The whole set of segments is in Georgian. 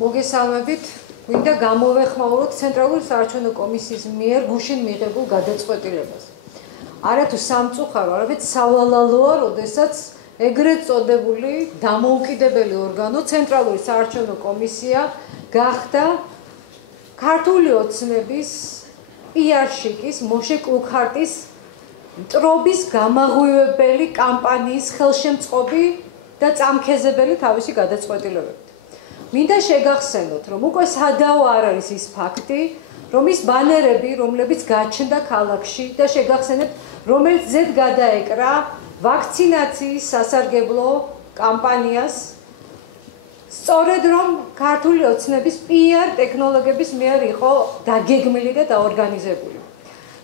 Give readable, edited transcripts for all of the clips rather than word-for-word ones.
მოგესალმებით. Გვინდა გამოვეხმაუროთ ცენტრალური საარჩევნო კომისიის მიერ გუშინ მიღებულ გადაწყვეტილებას. არათუ სამწუხარო, არამედ სავალალოა, როდესაც ეგრეთ წოდებული დამოუკიდებელი ორგანო ცენტრალური საარჩევნო კომისია გახდა ქართული ოცნების PR-შიკის მოშე კლუქარტის მტრობის გამაღვივებელი კამპანიის ხელშემწყობი და წამქეზებელი თავისი გადაწყვეტილებებით. მინდა შეგახსენოთ, რომ უკვე სადავო არ არის ის ფაქტი, რომ ის ბანერები, რომლებიც გაჩნდა ქალაქში და შეგახსენებთ, რომელიც ზედ გადაეკრა ვაქცინაციის სასარგებლო კამპანიას, სწორედ რომ ქართული ოცნების PR ტექნოლოგიების მიერ იყო დაგეგმილი და დაორგანიზებული.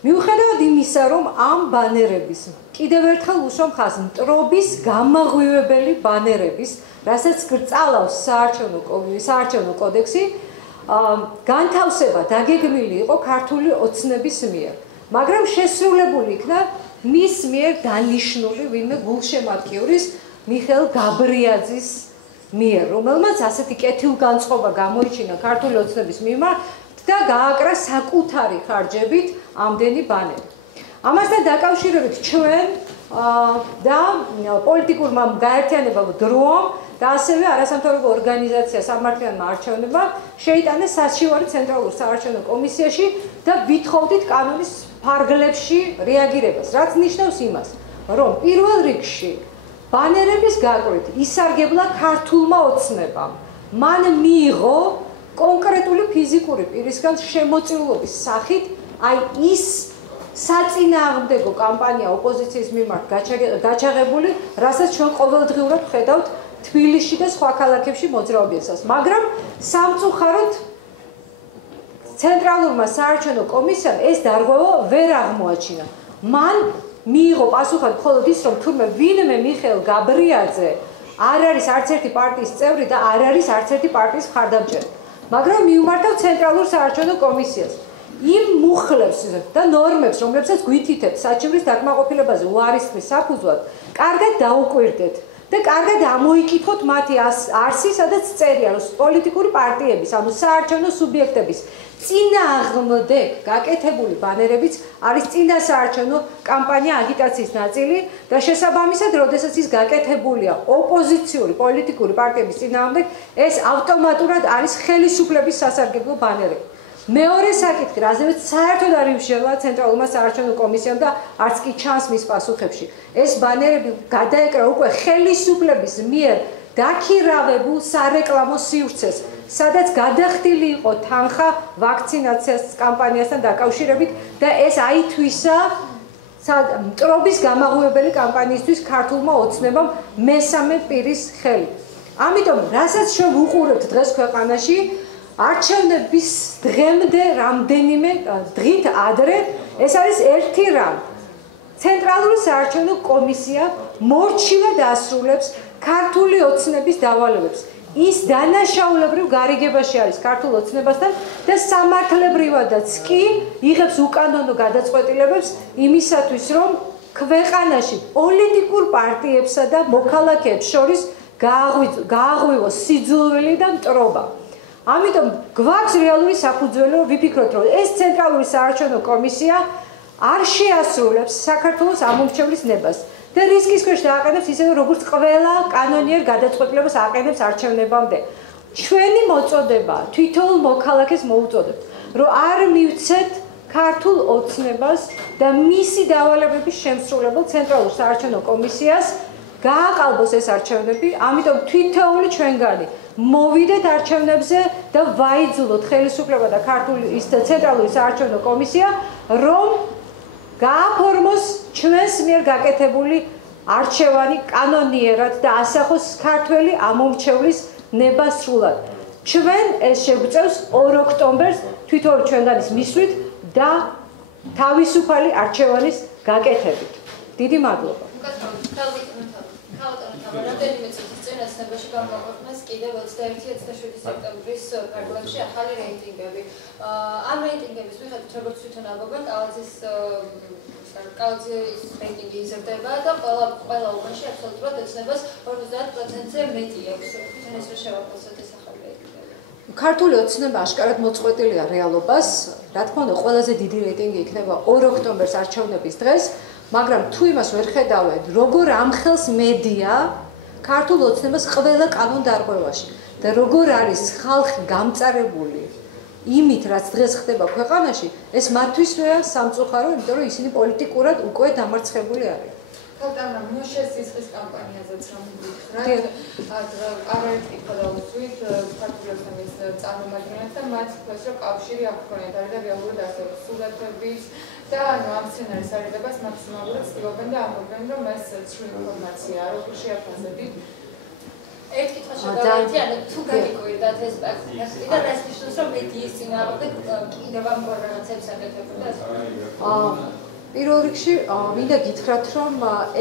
მიუხედავად იმისა, რომ ამ ბანერების კიდევ ერთხელ უსვამ ხაზს მტრობის გამაღვივებელი ბანერების, რასაც გწალავს საარჩევნო კოდექსი, განთავსება დაგეგმილი იყო ქართული ოცნების მიერ, მაგრამ შესრულებული იქნა მის მიერ დანიშნული ვინმე გულშემატკივრის მიხეილ გაბრიაძის მიერ, რომელმაც ასეთი კეთილგანწყობა გამოიჩინა ქართული ოცნების მიმართ და გააკრა საკუთარი ხარჯებით ამდენი ბანერი. ამასთან დაკავშირებით ჩვენ და პოლიტიკურმა გაერთიანებამ დროამ და ასევე არასამთავრობო ორგანიზაცია სამართლიანმა არჩევნებმა შეიტანეს საშივარი ცენტრალურ საარჩევნო კომისიაში და ვითხოვდით კანონის ფარგლებში რეაგირებას, რაც ნიშნავს იმას, რომ პირველ რიგში ბანერების გაკვეთით ისარგებლა ქართულმა ოცნებამ. მან მიიღო კონკრეტული ფიზიკური პირისგან შემოწირულობის სახით აი ის საწინააღმდეგო კამპანია ოპოზიციის მიმართ გაჩაღებული, რასაც ჩვენ ყოველდღიურად ვხედავთ თბილისში და სხვა ქალაქებში მოძრაობისას. მაგრამ სამწუხაროდ ცენტრალურმა საარჩევნო კომისიამ ეს დარღვევა ვერ აღმოაჩინა. მან მიიღო პასუხად მხოლოდ ის, რომ თურმე ვინმე მიხეილ გაბრიაძე არ არის არც ერთი პარტიის წევრი და არ არის არც ერთი პარტიის მხარდამჭერი. მაგრამ მიუმართავ ცენტრალურ საარჩევნო კომისიას. იმ მუხლებს და ნორმებს, რომლებსაც გვითითებთ საჩივრის დაკმაყოფილებაზე უარისხვის საფუძვლად, კარგად დაუკვირდეთ და კარგად ამოიკითხოთ მათი არსი, სადაც წერია, რომ პოლიტიკური პარტიების, ანუ საარჩევნო სუბიექტების წინააღმდეგ გაკეთებული ბანერებიც არის წინა საარჩევნო კამპანია აგიტაციის ნაწილი და შესაბამისად, როდესაც ის გაკეთებულია ოპოზიციური პოლიტიკური პარტიების წინააღმდეგ, ეს ავტომატურად არის ხელისუფლების სასარგებლო ბანერები. მეორე საკითხი, რაზეც საერთოდ არ იმსჯელა ცენტრალურმა საარჩევნო კომისიამ და არც კი ჩანს მის პასუხებში. ეს ბანერები გადაეკრა უკვე ხელისუფლების მიერ დაქირავებულ სარეკლამო სივრცეს, სადაც გადახდილი იყო თანხა ვაქცინაციას კამპანიასთან დაკავშირებით და ეს აითვისა მტრობის გამაღვივებელი კამპანიისთვის ქართულმა ოცნებამ მესამე პირის ხელი. ამიტომ, რასაც ჩვენ ვუყურებთ დღეს ქვეყანაში, არჩევნების დღემდე რამდენიმე დღით ადრე ეს არის ერთი რამ. ცენტრალური საარჩევნო კომისია მორჩილად ასრულებს ქართული ოცნების დავალებებს. ის დანაშაულებრივ გარიგებაში არის ქართულ ოცნებასთან და სამართლებრივადაც კი იღებს უკანონო გადაწყვეტილებებს იმისათვის, რომ ქვეყანაში პოლიტიკურ პარტიებსა და მოქალაქეებს შორის გააღვივოს სიძულვილი და მტრობა. ამიტომ გვაქვს რეალური საფუძველი, ვიფიქროთ, რომ ეს ცენტრალური საარჩევნო კომისია არ შეასრულებს საქართველოს ამომრჩევლის ნებას და რისკის ქვეშ დააყენებს ისევე, როგორც ყველა კანონიერ გადაწყვეტილებას აყენებს არჩევნებამდე. ჩვენი მოწოდება თითოეულ მოქალაქეს მოუწოდებთ, რომ არ მივცეთ ქართულ ოცნებას და მისი დავალებების შემსრულებელ ცენტრალურ საარჩევნო კომისიას გააყალბოს ეს არჩევნები, ამიტომ თითოეული ჩვენგანი მოვიდეთ არჩევნებზე და ვაიძულოთ ხელისუფლება და ქართული ცენტრალური საარჩევნო კომისია, რომ გააფორმოს ჩვენს მიერ გაკეთებული არჩევანი კანონიერად და ასახოს ქართველი ამომრჩევლის ნება სრულად. ჩვენ ეს შეგვწევს 2 ოქტომბერს თვითონ ჩვენგანის მისვლით და თავისუფალი არჩევანის გაკეთებით. დიდი მადლობა. რამდენიმე წუთის წინ აცნებაში გამოაქვეყნეს კიდევ 21-27 სექტემბრის ფარგლებში ახალი რეიტინგები. ამ რეიტინგების მიხედვით, როგორც თვითონ ამბობენ, კალათის რეიტინგი იზრდება და ყველა უბანში აბსოლუტურად ოცნებას 50%-ზე მეტი აქვს. თვითონ ეს რა შევაფასოთ ეს ახალი რეიტინგები? ქართული ოცნება აშკარად მოწყვეტილია რეალობას. რა თქმა უნდა, ყველაზე დიდი რეიტინგი იქნება 2 ოქტომბერს არჩევნების დღეს, მაგრამ თუ იმას ვერ ხედავენ, როგორ ამხელს მედია ქართულ ოცნებას ყველა კანონდარღვევაში და როგორ არის ხალხი გამწარებული იმით, რაც დღეს ხდება ქვეყანაში, ეს მათთვისვეა სამწუხარო, იმიტომ რომ ისინი პოლიტიკურად უკვე დამარცხებული არიან. Ქალტანა, მუშეს სისხლის კამპანიაზეც რომ ვიქრათ, არაერთი დაუსვით ქართული ოცნების წარმომადგენლებთან, მათ თქვეს, რომ კავშირი აქ ქონიათ და რეალურად არსებობს სურათებით და ამ სცენარის არიდებას მაქსიმალურად ცდილობენ და ამბობენ, რომ ეს ცრუ ინფორმაციაა, როგორ შეაფასებით. ერთ კითხვა შეგავერთი, ანუ თუ გაგიკვირდათ ეს პასუხი და რას ნიშნავს, რომ მედიის წინააღმდეგ კიდევ ამ რაღაცებს აკეთებდა და პირველ რიგში მინდა გითხრათ, რომ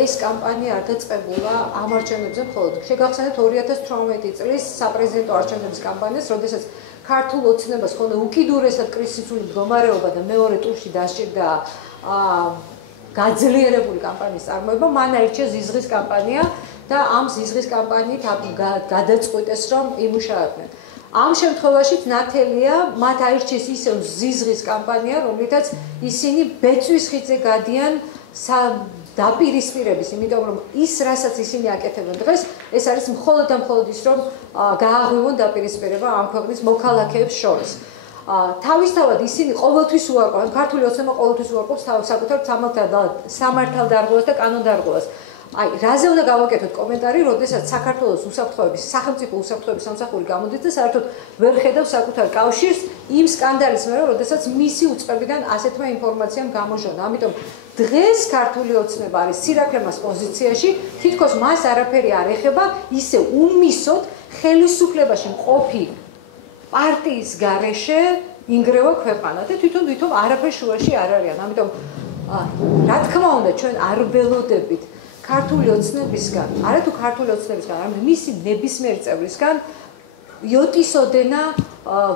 ეს კამპანია არ დაწყებულა ამ არჩევნებზე მხოლოდ. შეგახსენებთ 2018 წლის საპრეზიდენტო არჩევნების კამპანიას, როდესაც ქართულ ოცნებას ხოლმე უკიდურესად კრიზისული მდგომარეობა და მეორე ტურში დასჭირდა გაძლიერებული კამპანიის წარმოება, მან აირჩია ზიზღის კამპანია და ამ ზიზღის კამპანიით გადაწყვიტეს, რომ იმუშავებდნენ. ამ შემთხვევაშიც ნათელია, მათ აირჩიეს ისევ ზიზღის კამპანია, რომლითაც ისინი ბეწვის ხიდზე გადიან დაპირისპირების, იმიტომ რომ ის, რასაც ისინი აკეთებენ დღეს, ეს არის მხოლოდ და მხოლოდ ის, რომ გააღვივონ დაპირისპირება ამ ქვეყნის მოქალაქეებს შორის. თავისთავად ისინი ყოველთვის უარყოფენ, ქართული ოცნება ყოველთვის უარყოფს საკუთარ სამართალდარღვევას და კანონდარღვევას. Ai, რაზე უნდა გავაკეთოთ კომენტარი, როდესაც საქართველოს უსაფრთხოების, სახელმწიფო უსაფრთხოების სამსახური გამოდის და საერთოდ ვერ ხედავს საკუთარ კავშირს იმ სკანდალის მერე, როდესაც მისი უწყებიდან ასეთმა ინფორმაციამ გამოჟონა. ამიტომ დღეს ქართული ოცნება არის სირაქლემას პოზიციაში, თითქოს მას არაფერი არ ეხება, ისე უმისოდ ხელისუფლებაში მყოფი პარტიის გარეშე ინგრევა ქვეყანა და თვითონ არაფერ შუაში არ არიან. ამიტომ რა თქმა უნდა, ჩვენ არ ველოდებით ქართული ოცნებისგან, არათუ ქართული ოცნებისგან, არამედ მისი ნებისმიერ წევრისგან იოტისოდენა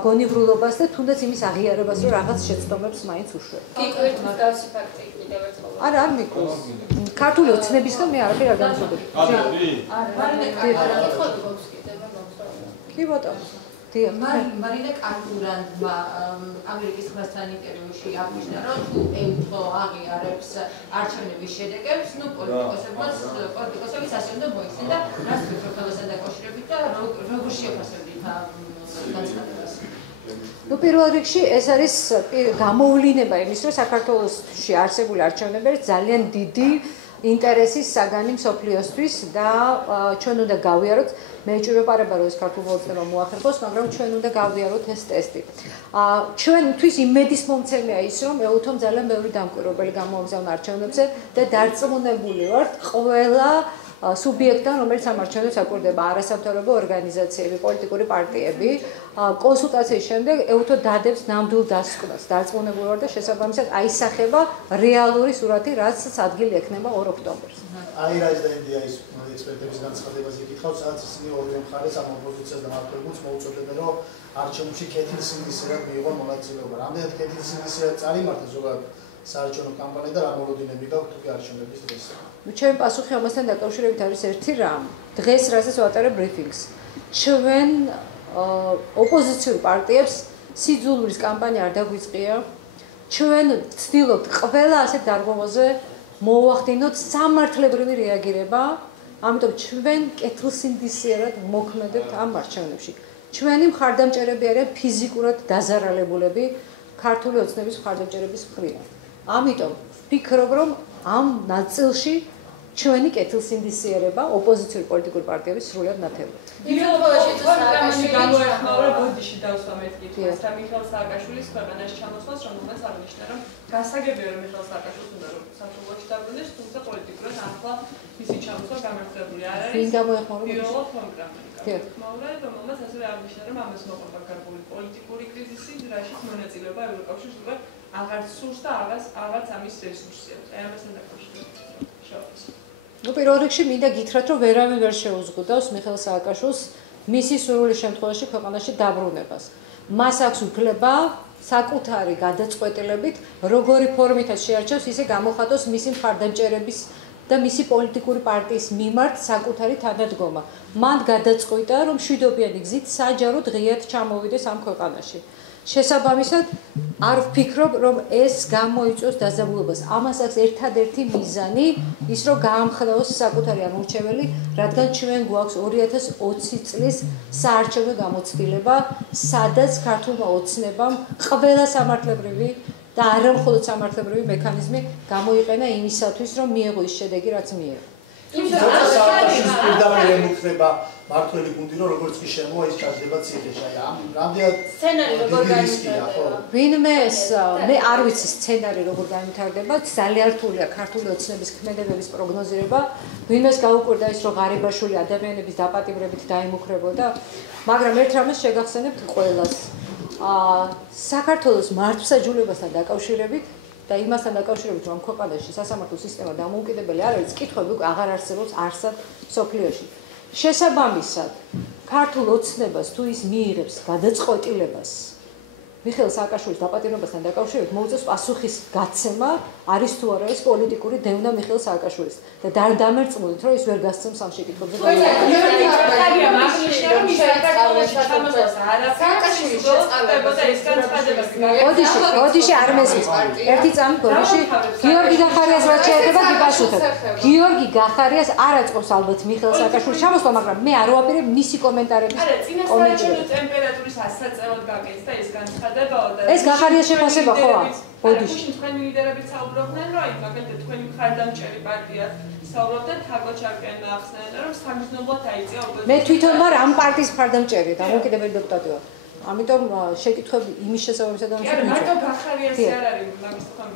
გონივრულობას და თუნდაც იმის აღიარებას, რომ რაღაც შეცდომებს მაინც უშვებს. გიკვირთ მსგავსი ფაქტი კიდევ ერთხელ. არა, არ მიკვირს. ქართული ოცნებისგან მე არაფერი არ განსხვავდება. კი ბატონო. მარინა კარგურანდმა ამერიკის ხმასთან ინტერვიუში აღნიშნა, რომ თუ ევტო აღიარებს არჩევნების შედეგებს, პოლიტიკოსების ასე უნდა მოიხსნიან და რას პროფესორთან დაკავშირებით და როგორ შეაფასებთ ამ განცხადებას? პირველ რიგში ეს არის გამოვლენა იმის, რომ საქართველოში არსებული არჩევნები არის ძალიან დიდი ინტერესის საგანი მსოფლიოსთვის და ჩვენ უნდა გავიაროთ, მე ეჭვმეპარება რომ ეს ქართული ოცნება მოახერხოს, მაგრამ ჩვენ უნდა გავიაროთ ეს ტესტი. ჩვენთვის იმედის მომცემია ის, რომ ეუთომ ძალიან ბევრი დამკვირვებელი გამოაგზავნა არჩევნებზე და დარწმუნებული ვართ ყველა სუბიექტთან, რომელიც ამ არჩევნებს აკვირდება, არასამთავრობო ორგანიზაციები, პოლიტიკური პარტიები, კონსულტაციის შემდეგ ეუთო დადებს ნამდვილ დასკვნას. დარწმუნებული ვარ და შესაბამისად აისახება რეალური სურათი, რაც ადგილი ექნება 2 ოქტომბერს. აი რა ის და ინდიის ექსპერტების განცხადებაზე იკითხავ, სადაც ისინი ორივე მხარეს ამ ოპოზიციას და მართლმორწმუნეებს მოუწოდებენ, რომ არჩევნებში კეთილსინდისერად მიიღონ მონაწილეობა. რამდენად კეთილსინდისერად წარიმართა ზოგადად საარჩევნო კამპანია და რა მოლოდინები გაქვთ თუ არჩევნების დღეს? ჩემი პასუხი ამასთან დაკავშირებით არის ერთი რამ. დღეს რასაც ვატარებ ბრიფინგს. ჩვენ ოპოზიციურ პარტიებს სიძულვის კამპანია არ დაგვიწყია. ჩვენ ვცდილობთ ყველა ასეთ დარღვევაზე მოვახდინოთ სამართლებრივი რეაგირება. ამიტომ ჩვენ კეთილსინდისერად მოქმედებთ ამ არჩევნებში. ჩვენი მხარდამჭერები არიან ფიზიკურად დაზარალებულები ქართული ოცნების მხარდამჭერების მხრიდან. ამიტომ ვფიქრობ, რომ ამ ნაწილში ჩვენი კეთილსინდისიერება ოპოზიციური პოლიტიკური პარტიების სრულად ნათელია. გამოეხმაურა ბოდიში დავსვამ ერთ კითხვას და მიხეილ სააკაშვილის ქვეყანაში ჩამოსვლას, რომელმაც აღნიშნა, რომ გასაგებია რომ მიხეილ სააკაშვილს უნდა რომ სამშობლოში დაბრუნდეს, თუმცა პოლიტიკურად ახლა მისი ჩამოსვლა გამართლებული არ არის. ვინ გამოეხმაურა? ბიოლოგ პროგრამი. გამოეხმაურა, რომელმაც ასევე აღნიშნა, რომ ამას მოყვება გარკვეული პოლიტიკური კრიზისი, რაშიც მონაწილეობა ევროკავშირს უკვე აღარ სურს და აღარც ამის რესურსი აქვს. აი ამასთან დაკავშირებით შევაწყო. პირველ რიგში მინდა გითხრათ, რომ ვერავინ ვერ შეუზღუდავს მიხეილ სააკაშვილს მისი სურვილის შემთხვევაში ქვეყანაში დაბრუნებას. მას აქვს უფლება საკუთარი გადაწყვეტილებით, როგორი ფორმითაც შეარჩევს, ისე გამოხატოს მისი მხარდამჭერების და მისი პოლიტიკური პარტიის მიმართ საკუთარი თანადგომა. მან გადაწყვიტა, რომ მშვიდობიანი გზით საჯაროდ ღიად ჩამოვიდეს ამ ქვეყანაში. შესაბამისად, არ ვფიქრობ, რომ ეს გამოიწვევს დაძაბულობას. ამას აქვს ერთადერთი მიზანი, ის რომ გაამხნაოს საკუთარი ამორჩეველი, რადგან ჩვენ გვაქვს 2020 წლის საარჩევნო გამოცდილება, სადაც ქართულმა ოცნებამ ყველა სამართლებრივი და არა მხოლოდ სამართლებრივი მექანიზმი გამოიყენა იმისათვის, რომ მიეღო ის შედეგი, რაც მიიღო. მართველი გუნდი რომ როგორც კი შემოა ის ჩაჯდება ციხეში. აი ამ რამდენად სცენარი როგორ განვითარდება? ვინმე მე არ ვიცი სცენარი როგორ განვითარდება, ძალიან რთულია ქართული ოცნების ქმედებების პროგნოზირება. ვინმეს გაუკვირდა ის რომ ღარიბაშვილი ადამიანების დაპატიმრებით დაიმუქრებოდა, მაგრამ ერთ რამეს შეგახსენებთ ყველას. საქართველოს მართლმსაჯულებასთან დაკავშირებით და იმასთან დაკავშირებით რომ ქვეყანაში სასამართლო სისტემა დამოუკიდებელი არ არის, კითხვები უკვე აღარ არსებობს არსად სოფლიოში. შესაბამისად, ქართულ ოცნებას თუ ის მიიღებს გადაწყვეტილებას მიხეილ სააკაშვილის დაპატიმრებასთან დაკავშირებით მოუწევს პასუხის გაცემა, არის თუ არა ეს პოლიტიკური დევნა მიხეილ სააკაშვილის და დამერწმუნდით, რომ ის ვერ გასცემს ამ შეკითხვებზე. გოდიში არ მესმის. ერთი წამი გოდიში გიორგი გახარიას რაც შეედება გიპასუხებ. გიორგი გახარიას არ აწყობს ალბათ მიხეილ სააკაშვილის ჩამოსვლა, მაგრამ მე არ ვაპირებ მისი კომენტარების კომენტარები. ტემპერატურის ასაწევად გაკეთდა ეს განცხადება. ეს გახარიას შეფასება ხო? ბოდიში თქვენი ლიდერები საუბრობდნენ, რომ აი მაგალითად თქვენი მხარდამჭერი პარტია საუბრობდა თაგო ჩარკვიანმა ახსენებდა, რომ სამიზნობლად აიწია ოპოზიცია. მე თვითონ ვარ ამ პარტიის მხარდამჭერი და დამოუკიდებელი დეპუტატი ვარ. ამიტომ შეკითხვები იმის შესაბამისად ამის ვიწევ. მარტო გახარიასი არ არის მაგის თქმა.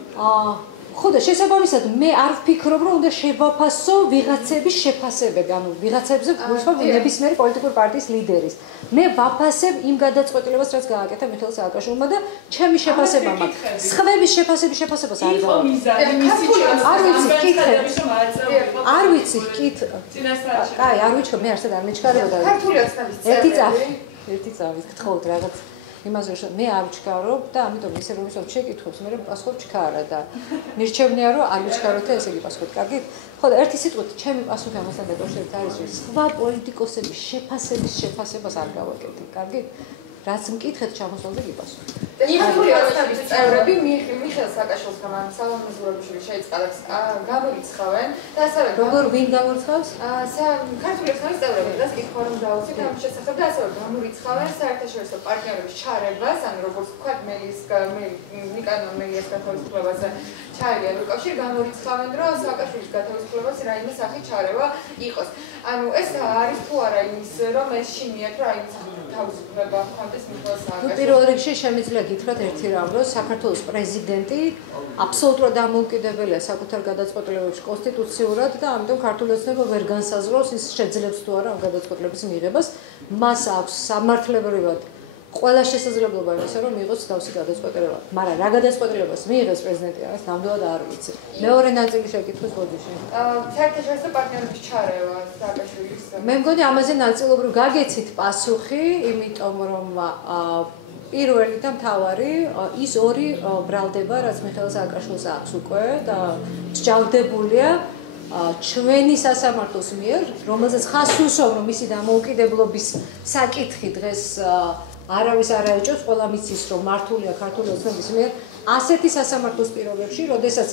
ხო და შესაბამისად მე არ ვფიქრობ, რომ უნდა შევაფასო ვიღაცების შეფასებები, ანუ ვიღაცებზე გულისხმობ ნებისმიერი პოლიტიკური პარტიის ლიდერის. მე ვაფასებ იმ გადაწყვეტილებას, რაც გააკეთა მიხეილ სააკაშვილმა და ჩემი შეფასება მაქვს. სხვების შეფასებას არ გავაკეთებ. არ ვიცი, კაი, არ ვიცი, მე არსად არ მეჩქარებოდა. ერთი წამი გთხოვთ რაღაც იმაზე რომ მე არ ვჩქარობ და ამიტომ ისე რომ ისო შეკითხვებს მე პასუხობ ჩქარა და მირჩევნია რომ არ ვჩქაროთ და ესე იგი პასუხობ. კარგით? ხო და ერთი სიტყვით ჩემი პასუხი ამასთან დაკავშირებით არის რომ სხვა პოლიტიკოსების შეფასებას არ გავაკეთებ. კარგით? რაც მკითხეთ ჩამოსვლაზე გიპასუხებ. ქართული ოცნების წევრები მიხეილ სააკაშვილთან ან სალომე ზურაბიშვილის შეიწყალებს გამორიცხავენ და ასევე როგორ ვინ გამორიცხავს? ქართული ოცნების წევრები და კითხვა რომ დავუცით ამ შესახებ და ასევე გამორიცხავენ საერთაშორისო პარტნიორების ჩარევას, ანუ როგორც ვთქვათ ნიკანორ მელიას გათავისუფლებაზე ჩაერია ევროკავშირი გამორიცხავენ რომ სააკაშვილის გათავისუფლებას რაიმე სახით ჩარევა იყოს. ანუ ეს არის თუ არა იმის რომ ეს შინიათ რომ აი თავისუფლება ხონდეს მიხეილ სააკაშვილს. პირველ რიგში შემიძლია გითხრათ ერთი რამ, რომ საქართველოს პრეზიდენტი აბსოლუტურად დამოუკიდებელია საკუთარ გადაწყვეტილებებში კონსტიტუციურად და ამიტომ ქართული ოცნება ვერ განსაზღვრავს ის შეძლებს თუ არა ამ გადაწყვეტილების მიღებას. მას აქვს სამართლებრივად ყველა შესაძლებლობა იმისა, რომ მიიღოს თავისი გადაწყვეტილება. მაგრამ რა გადაწყვეტილებას მიიღებს პრეზიდენტი, ამას ნამდვილად არ ვიცი. მეორე ნაწილი შეკითხვის ბოდიში. საერთაშორისო პარტნიორების ჩარევა სააკაშვილის. მე მგონი ამაზე ნაწილობრივ გაგეცით პასუხი, იმიტომ რომ პირველი და მთავარი ის ორი ბრალდება, რაც მიხეილ სააკაშვილს აქვს უკვე და მსჯავრდებულია ჩვენი სასამართლოს მიერ, რომელზეც ხაზს უსვამ, რომ მისი დამოუკიდებლობის საკითხი დღეს არავის არ აეჭვს, ყველა მიცის, რომ მართულია ქართული ოცნების მიერ ასეთი სასამართლოს პირობებში, როდესაც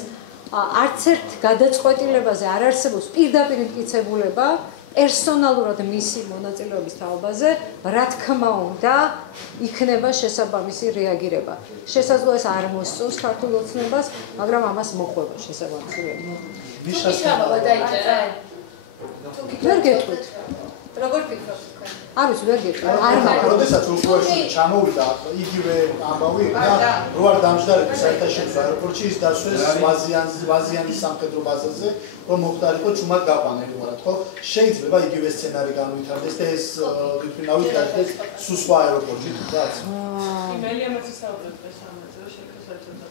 არც ერთ გადაწყვეტილებაზე არ არსებობს პირდაპირ მტკიცებულება პერსონალურად მისი მონაწილეობის თაობაზე, რა თქმა უნდა, იქნება შესაბამისი რეაგირება. შესაძლოა ეს არ მოსწონს ქართულ ოცნებას, მაგრამ ამას მოყვება შესაბამისი რეაგირება. ვერ გეტყვით. როგორ ფიქრობთ თქვენ? არ ვიცი, ვერ გეტყვით. არ მაქვს. როდესაც უკუაში ჩამოვიდა იგივე ამბავი და რო არ დამჯდარებდა საერთაშორისო აეროპორტში ის დასვეს ვაზიანის სამხედრო ბაზაზე, რომ მოხდარიყო ჩუმად გაყვანილიყო, ხო? შეიძლება იგივე სცენარი განვითარდეს და ეს თვითმფრინავით გაჩნდეს სულ სხვა აეროპორტში, რაც. იმელიამაც ისაუბრებს ეს ამაზე, რომ შეფასებაც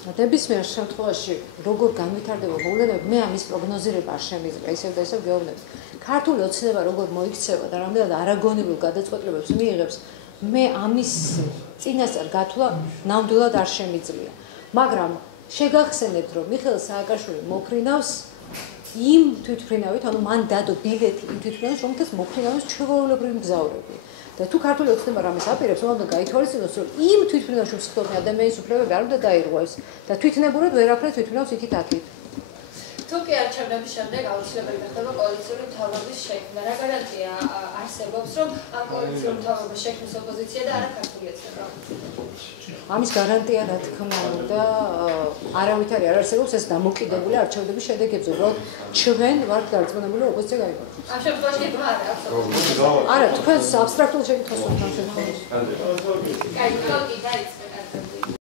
ნებისმიერ შემთხვევაში როგორ განვითარდება მოვლენები, მე ამის პროგნოზირება არ შემიძლია, ისევ და ისევ გეუბნები. ქართული ოცნება როგორ მოიქცევა და რამდენად არაგონებულ გადაწყვეტილებებს მიიღებს, მე ამის წინასწარ გათვლა ნამდვილად არ შემიძლია. მაგრამ შეგახსენებთ, რომ მიხეილ სააკაშვილი მოფრინავს იმ თვითმფრინავით, ანუ მან დადო ბილეთი იმ თვითმფრინავის, რომელთაც მოფრინავეს ჩვეულებრივი მგზავრები. და თუ ქართული ოცნება რამეს აპირებს, უნდა გაითვალისწინოს, რომ იმ თვითმფრინავში მსხვილობენ ადამიანის უფლებები არ უნდა დაირღვეს და თვითნებურად ვერაფრად თვითმფრინავს იქით-აქით. თუ კი არჩევნების შემდეგ აუცილებელი გახდება კოალიციური მთავრობის შექმნა, რა გარანტია არსებობს, რომ ამ კოალიციური მთავრობის შექმნის ოპოზიცია და არა ქართული ოცნება? ამის გარანტია, რა თქმა უნდა, არავითარი არ არსებობს, ეს დამოკიდებული არჩევნების შედეგებზე. უბრალოდ ჩვენ ვართ დარწმუნებული, რომ ოპოზიცია გაიგონოს. ამ შემთხვევაში არ აქვს. არა, თქვენს აბსტრაქტულ შეკითხვას ვართ ამ შემთხვევაში. კაი, კი დაიწყე.